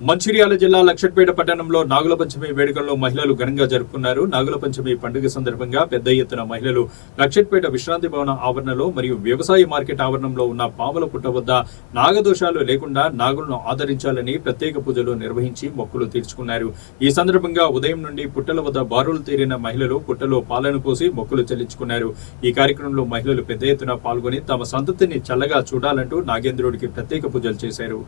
మంచిర్యాల జిల్లా లక్షట్పేట పట్టణంలో నాగుల పంచమి వేడుకల్లో మహిళలు ఘనంగా జరుపుకున్నారు. నాగుల పంచమి పండుగ సందర్భంగా పెద్ద ఎత్తున మహిళలు లక్షట్పేట విశ్రాంతి భవన ఆవరణలో మరియు వ్యవసాయ మార్కెట్ ఆవరణంలో ఉన్న పాముల పుట్ట వద్ద నాగదోషాలు లేకుండా నాగులను ఆదరించాలని ప్రత్యేక పూజలు నిర్వహించి మొక్కులు తీర్చుకున్నారు. ఈ సందర్భంగా ఉదయం నుండి పుట్టల వద్ద బారులు తీరిన మహిళలు పుట్టలో పాలను పోసి మొక్కులు చెల్లించుకున్నారు. ఈ కార్యక్రమంలో మహిళలు పెద్ద ఎత్తున పాల్గొని తమ సంతతిని చల్లగా చూడాలంటూ నాగేంద్రుడికి ప్రత్యేక పూజలు చేశారు.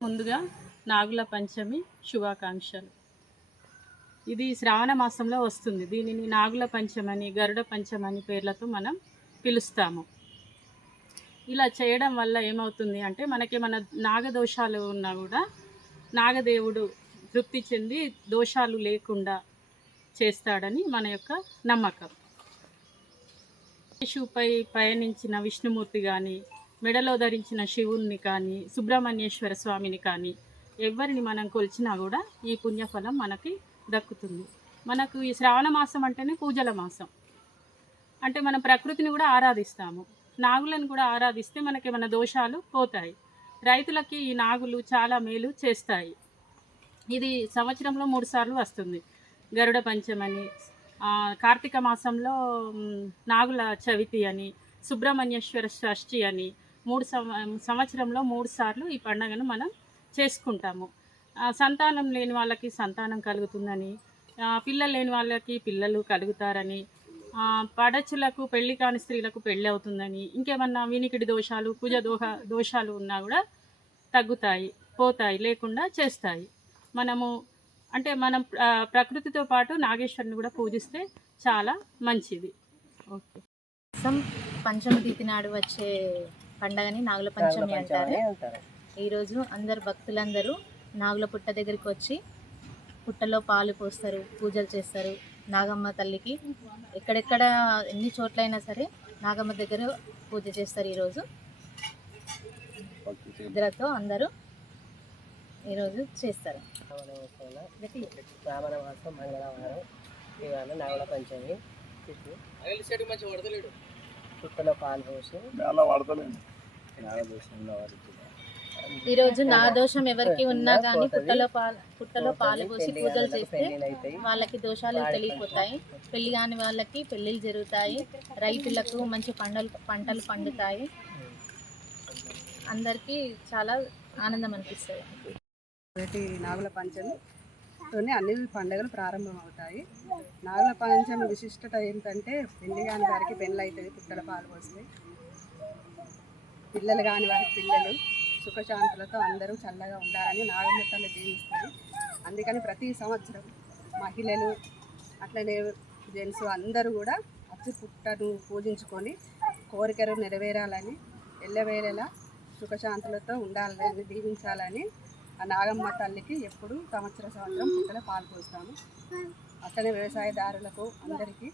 ముందుగా నాగుల పంచమి శుభాకాంక్షలు. ఇది శ్రావణ మాసంలో వస్తుంది. దీనిని నాగుల పంచమని, గరుడ పంచమని పేర్లతో మనం పిలుస్తాము. ఇలా చేయడం వల్ల ఏమవుతుంది అంటే మనకి నాగదోషాలు ఉన్నా కూడా నాగదేవుడు తృప్తి చెంది దోషాలు లేకుండా చేస్తాడని మన యొక్క నమ్మకం. శిశువుపై పయనించిన విష్ణుమూర్తి కానీ, మెడలో ధరించిన శివుణ్ణి కానీ, సుబ్రహ్మణ్యేశ్వర స్వామిని కానీ ఎవరిని మనం కొలిచినా కూడా ఈ పుణ్యఫలం మనకి దక్కుతుంది. మనకు ఈ శ్రావణ మాసం అంటేనే పూజల మాసం. అంటే మనం ప్రకృతిని కూడా ఆరాధిస్తాము. నాగులను కూడా ఆరాధిస్తే మనకి మన దోషాలు పోతాయి. రైతులకి ఈ నాగులు చాలా మేలు చేస్తాయి. ఇది సంవత్సరంలో 3 సార్లు వస్తుంది. గరుడ పంచమని, కార్తీక మాసంలో నాగుల చవితి అని, సుబ్రహ్మణ్యేశ్వర షష్ఠి అని సంవత్సరంలో 3 సార్లు ఈ పండుగను మనం చేసుకుంటాము. సంతానం లేని వాళ్ళకి సంతానం కలుగుతుందని, పిల్లలు లేని వాళ్ళకి పిల్లలు కలుగుతారని, పడచులకు పెళ్లి కాని స్త్రీలకు పెళ్ళి అవుతుందని, ఇంకేమన్నా వినికిడి దోషాలు, కుజ దోషాలు ఉన్నా కూడా తగ్గుతాయి, పోతాయి, లేకుండా చేస్తాయి. మనం ప్రకృతితో పాటు నాగేశ్వరుని కూడా పూజిస్తే చాలా మంచిది. ఓకే. పంచమ తిథి నాడు వచ్చే పండగని నాగుల పంచమి అంటారు. ఈరోజు అందరు భక్తులందరూ నాగుల పుట్ట దగ్గరికి వచ్చి పుట్టలో పాలు పోస్తారు, పూజలు చేస్తారు. నాగమ్మ తల్లికి ఎక్కడెక్కడ ఎన్ని చోట్లైనా సరే నాగమ్మ దగ్గర పూజ చేస్తారు. ఈరోజు ఇద్దరితో అందరూ ఈరోజు చేస్తారు. శ్రావణ మాసం మంగళవారం ఇవాళ నాగుల పంచమి పుట్టలో పాలు పోసి ఈరోజు నా దోషం ఎవరికి ఉన్నా కానీ పుట్టలో పాలు పోసి పూజలు చేస్తే వాళ్ళకి దోషాలు తెలియపోతాయి. పెళ్లి కాని వాళ్ళకి పెళ్ళిళ్ళు జరుగుతాయి. రైతులకు మంచి పంటలు పండుతాయి. అందరికీ చాలా ఆనందం అనిపిస్తుంది. నాగుల పంచమితోనే అన్ని పండుగలు ప్రారంభం అవుతాయి. నాగుల పంచమి విశిష్టత ఏంటంటే పెళ్లి కాని వారికి పెళ్ళి అవుతుంది, పుట్టల పాలు పోస్తాయి. పిల్లలు కాని వారికి పిల్లలు సుఖశాంతులతో అందరూ చల్లగా ఉండాలని నాగమ్మ తల్లి దీవిస్తుంది. అందుకని ప్రతి సంవత్సరం మహిళలు అట్లనే జెంట్స్ అందరూ కూడా అచ్చి పుట్టను పూజించుకొని కోరికలు నెరవేరాలని, ఎల్లవేళలా సుఖశాంతులతో ఉండాలని దీవించాలని ఆ నాగమ్మ తల్లికి ఎప్పుడు సంవత్సరం పుట్టలో పాలు పోస్తాము. అట్లనే వ్యవసాయదారులకు అందరికీ